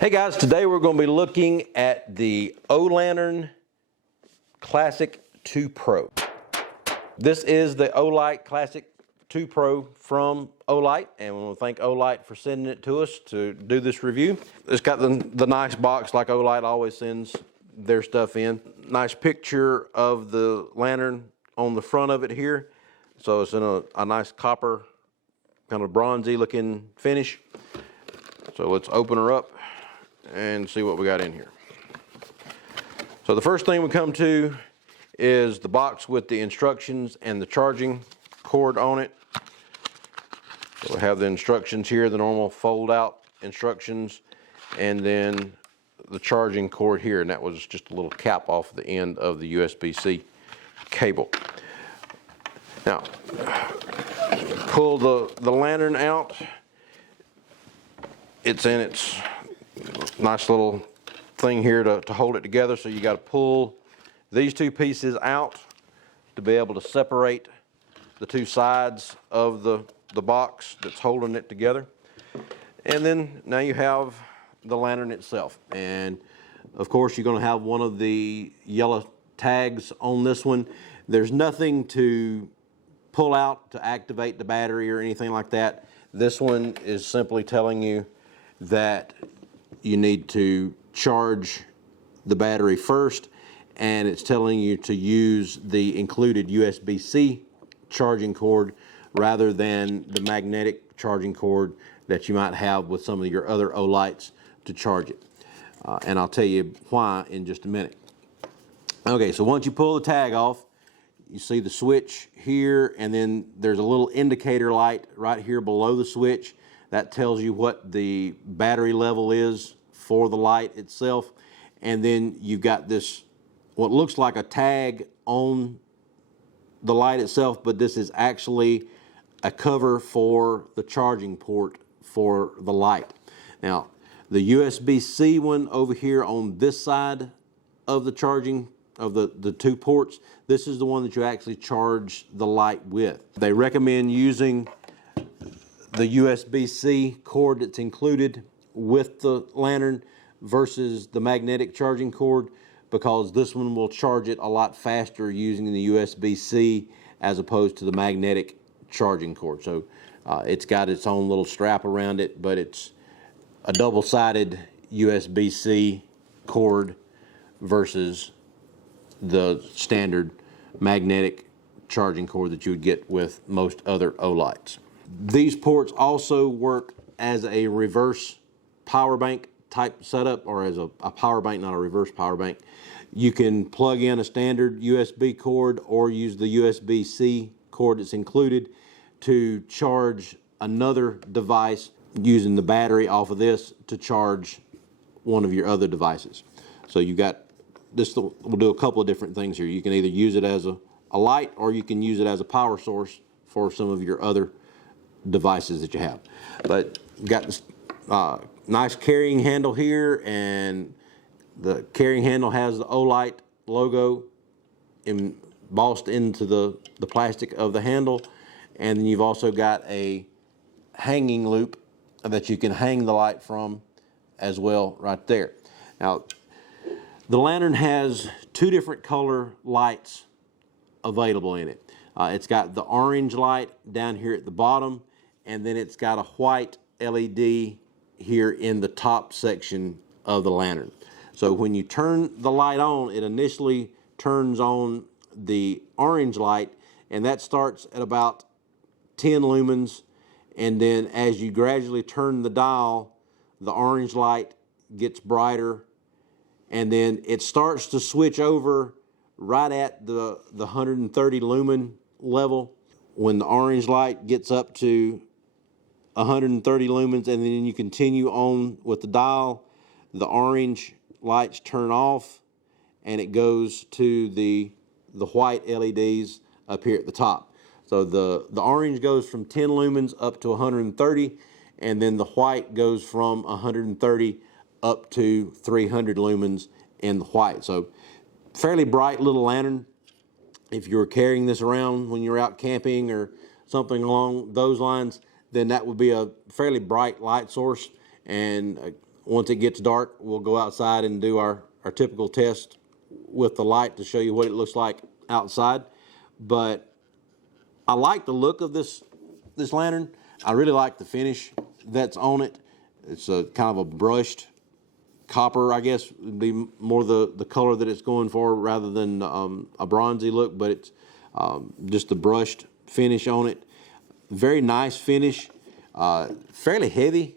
Hey guys, today we're going to be looking at the Olantern Classic 2 Pro. This is the Olight Classic 2 Pro from Olight, and we want to thank Olight for sending it to us to do this review. It's got the nice box like Olight always sends their stuff in. Nice picture of the lantern on the front of it here. So it's in a nice copper, kind of bronzy looking finish. So let's open her up and see what we got in here. So the first thing we come to is the box with the instructions and the charging cord on it. So we have the instructions here, the normal fold out instructions, and then the charging cord here, and that was just a little cap off the end of the USB-C cable. Now, pull the lantern out. It's in its nice little thing here to hold it together, so you got to pull these two pieces out to be able to separate the two sides of the box that's holding it together. And then now you have the lantern itself, and of course you're going to have one of the yellow tags on this one. There's nothing to pull out to activate the battery or anything like that. This one is simply telling you that you need to charge the battery first, and it's telling you to use the included USB-C charging cord rather than the magnetic charging cord that you might have with some of your other Olights to charge it. And I'll tell you why in just a minute. Okay, so once you pull the tag off, you see the switch here, and then there's a little indicator light right here below the switch. That tells you what the battery level is for the light itself. And then you've got this, what looks like a tag on the light itself, but this is actually a cover for the charging port for the light. Now, the USB-C one over here on this side of the charging of the two ports, this is the one that you actually charge the light with. They recommend using the USB-C cord that's included with the lantern versus the magnetic charging cord, because this one will charge it a lot faster using the USB-C as opposed to the magnetic charging cord. So it's got its own little strap around it, but it's a double-sided USB-C cord versus the standard magnetic charging cord that you would get with most other Olights. These ports also work as a reverse power bank type setup, or as a power bank, not a reverse power bank. You can plug in a standard USB cord or use the USB-C cord that's included to charge another device using the battery off of this to charge one of your other devices. So you got this, will do a couple of different things here. You can either use it as a light, or you can use it as a power source for some of your other devices that you have. But you've got this nice carrying handle here, and the carrying handle has the Olight logo embossed into the plastic of the handle. And then you've also got a hanging loop that you can hang the light from as well right there. Now, the lantern has two different color lights available in it. It's got the orange light down here at the bottom, and then it's got a white LED here in the top section of the lantern. So when you turn the light on, it initially turns on the orange light, and that starts at about 10 lumens, and then as you gradually turn the dial, the orange light gets brighter, and then it starts to switch over right at the 130 lumen level. When the orange light gets up to 130 lumens, and then you continue on with the dial, the orange lights turn off, and it goes to the white LEDs up here at the top. So the orange goes from 10 lumens up to 130, and then the white goes from 130 up to 300 lumens in the white. So fairly bright little lantern. If you're carrying this around when you're out camping or something along those lines, then that would be a fairly bright light source. And once it gets dark, we'll go outside and do our typical test with the light to show you what it looks like outside. But I like the look of this lantern. I really like the finish that's on it. It's a kind of a brushed copper, I guess, would be more the color that it's going for rather than a bronzy look, but it's just the brushed finish on it. Very nice finish, fairly heavy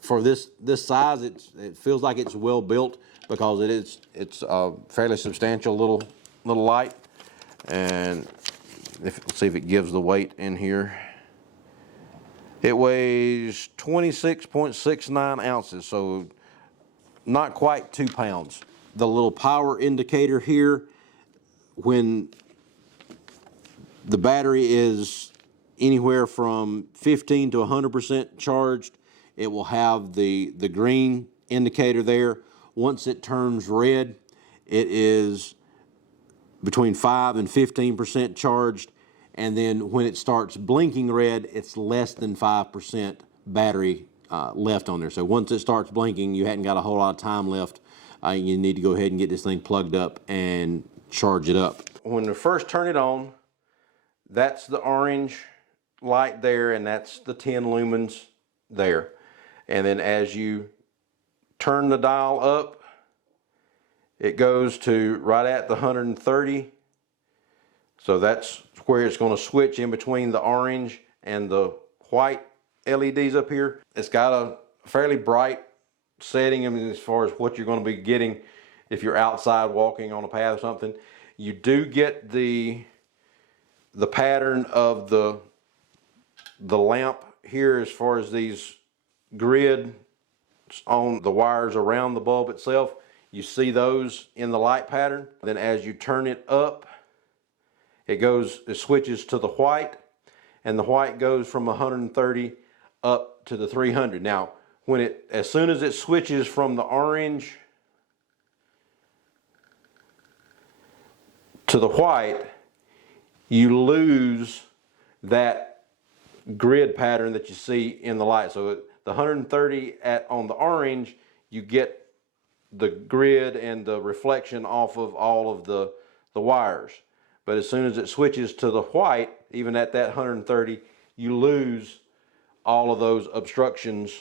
for this size. It feels like it's well built because it's a fairly substantial little light. And let's see if it gives the weight in here. It weighs 26.69 ounces, so not quite 2 pounds. The little power indicator here, when the battery is anywhere from 15 to 100% charged, it will have the green indicator there. Once it turns red, it is between 5 and 15% charged. And then when it starts blinking red, it's less than 5% battery left on there. So once it starts blinking, you hadn't got a whole lot of time left. You need to go ahead and get this thing plugged up and charge it up. When you first turn it on, that's the orange light there, and that's the 10 lumens there. And then as you turn the dial up, it goes to right at the 130. So that's where it's going to switch in between the orange and the white LEDs up here. It's got a fairly bright setting, I mean, as far as what you're going to be getting if you're outside walking on a path or something. You do get the pattern of the lamp here as far as these grid on the wires around the bulb itself. You see those in the light pattern. Then as you turn it up, it switches to the white, and the white goes from 130 up to the 300. Now, as soon as it switches from the orange to the white, you lose that grid pattern that you see in the light. So the 130 on the orange, you get the grid and the reflection off of all of the wires. But as soon as it switches to the white, even at that 130, you lose all of those obstructions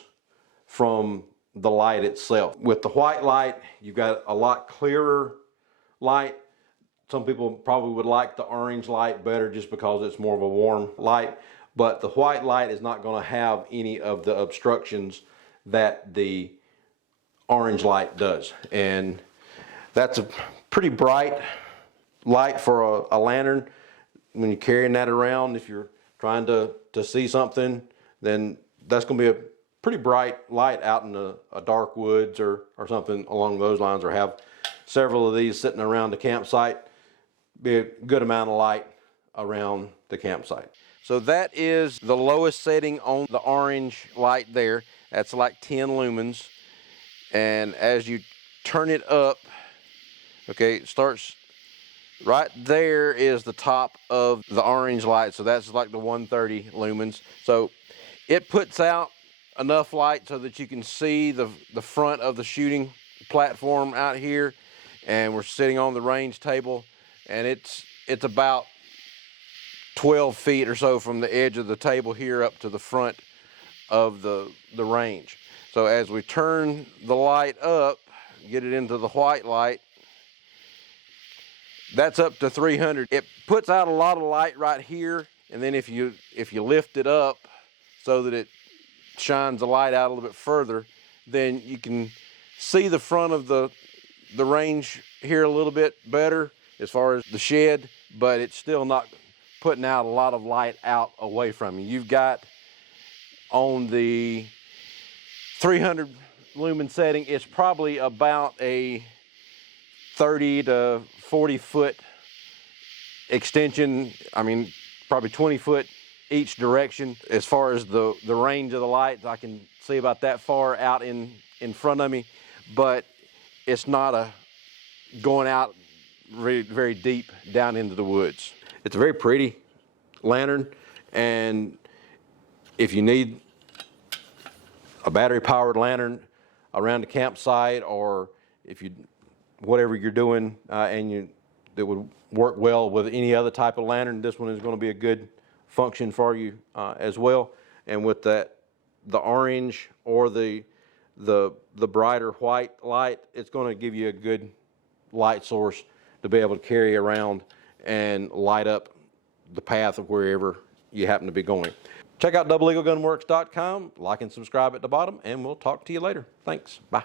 from the light itself. With the white light, you've got a lot clearer light. Some people probably would like the orange light better just because it's more of a warm light. But the white light is not going to have any of the obstructions that the orange light does. And that's a pretty bright light for a lantern. When you're carrying that around, if you're trying to see something, then that's going to be a pretty bright light out in a dark woods or something along those lines, or have several of these sitting around the campsite. Be a good amount of light around the campsite. So that is the lowest setting on the orange light there. That's like 10 lumens. And as you turn it up, okay, it starts right there is the top of the orange light. So that's like the 130 lumens. So it puts out enough light so that you can see the front of the shooting platform out here. And we're sitting on the range table, and it's about 12 feet or so from the edge of the table here up to the front of the range. So as we turn the light up, get it into the white light, that's up to 300. It puts out a lot of light right here, and then if you lift it up so that it shines the light out a little bit further, then you can see the front of the range here a little bit better as far as the shed, but it's still not putting out a lot of light out away from you. You've got on the 300 lumen setting, it's probably about a 30 to 40 foot extension. I mean, probably 20 foot each direction. As far as the range of the lights, I can see about that far out in front of me, but it's not going out very, very deep down into the woods. It's a very pretty lantern, and if you need a battery powered lantern, around the campsite, or if you, whatever you're doing, and that would work well with any other type of lantern. This one is going to be a good function for you as well. And with that, the orange or the brighter white light, it's going to give you a good light source to be able to carry around and light up the path of wherever you happen to be going. Check out doubleeaglegunworks.com, like and subscribe at the bottom, and we'll talk to you later. Thanks. Bye.